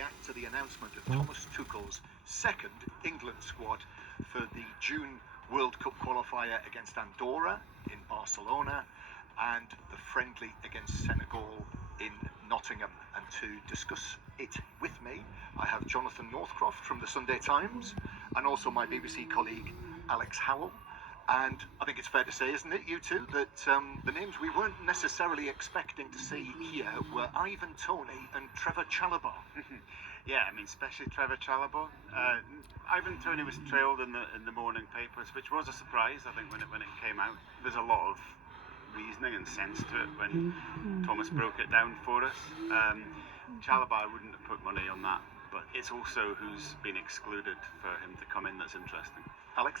react to the announcement of Thomas Tuchel's second England squad for the June World Cup qualifier against Andorra in Barcelona and the friendly against Senegal in Nottingham. And to discuss it with me, I have Jonathan Northcroft from the Sunday Times and also my BBC colleague Alex Howell. And I think it's fair to say, isn't it, you two, that the names we weren't necessarily expecting to see here were Ivan Toney and Trevor Chalobah. Yeah, I mean, especially Trevor Chalobah. Ivan Toney was trailed in the morning papers, which was a surprise, I think, when it came out. There's a lot of reasoning and sense to it when Thomas broke it down for us. Chalobah, I wouldn't have put money on that, but it's also who's been excluded for him to come in that's interesting. Alex?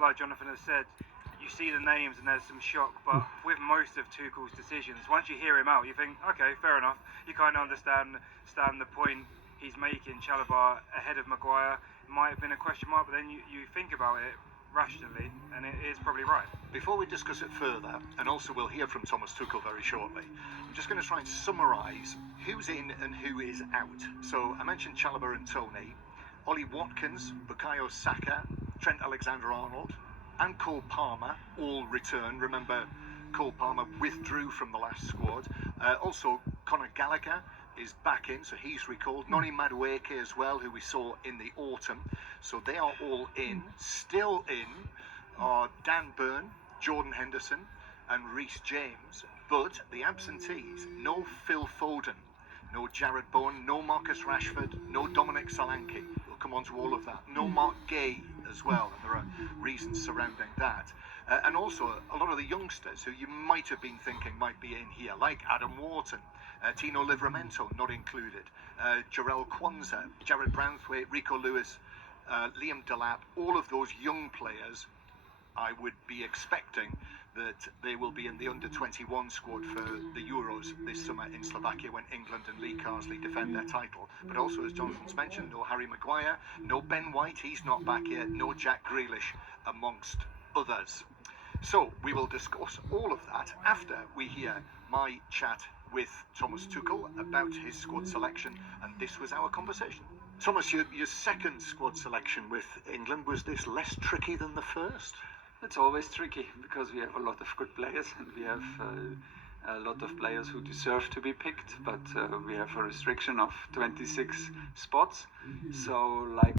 Like Jonathan has said, you see the names and there's some shock, but with most of Tuchel's decisions, once you hear him out, you think, okay, fair enough. You kind of understand the point he's making. Chalobah ahead of Maguire might have been a question mark, but then you think about it rationally, and it is probably right. Before we discuss it further, and also we'll hear from Thomas Tuchel very shortly, I'm just going to try and summarise who's in and who is out. So I mentioned Chalobah and Toney, Ollie Watkins, Bukayo Saka, Trent Alexander-Arnold and Cole Palmer all return. Remember, Cole Palmer withdrew from the last squad. Also, Conor Gallagher is back in, so he's recalled. Noni Madueke as well, who we saw in the autumn. So they are all in. Still in are Dan Burn, Jordan Henderson and Reece James. But the absentees, no Phil Foden, no Jared Bowen, no Marcus Rashford, no Dominic Solanke. We'll come on to all of that. No Mark Gay as well, and there are reasons surrounding that. And also a lot of the youngsters who you might have been thinking might be in here, like Adam Wharton, Tino Livramento not included, Jarell Kwanzaa, Jared Branthwaite, Rico Lewis, Liam Delap, all of those young players. I would be expecting that they will be in the under-21 squad for the Euros this summer in Slovakia when England and Lee Carsley defend their title. But also, as Jonathan's mentioned, no Harry Maguire, no Ben White, he's not back yet, no Jack Grealish, amongst others. So we will discuss all of that after we hear my chat with Thomas Tuchel about his squad selection, and this was our conversation. Thomas, your second squad selection with England, was this less tricky than the first? It's always tricky because we have a lot of good players and we have a lot of players who deserve to be picked, but we have a restriction of 26 spots. So, like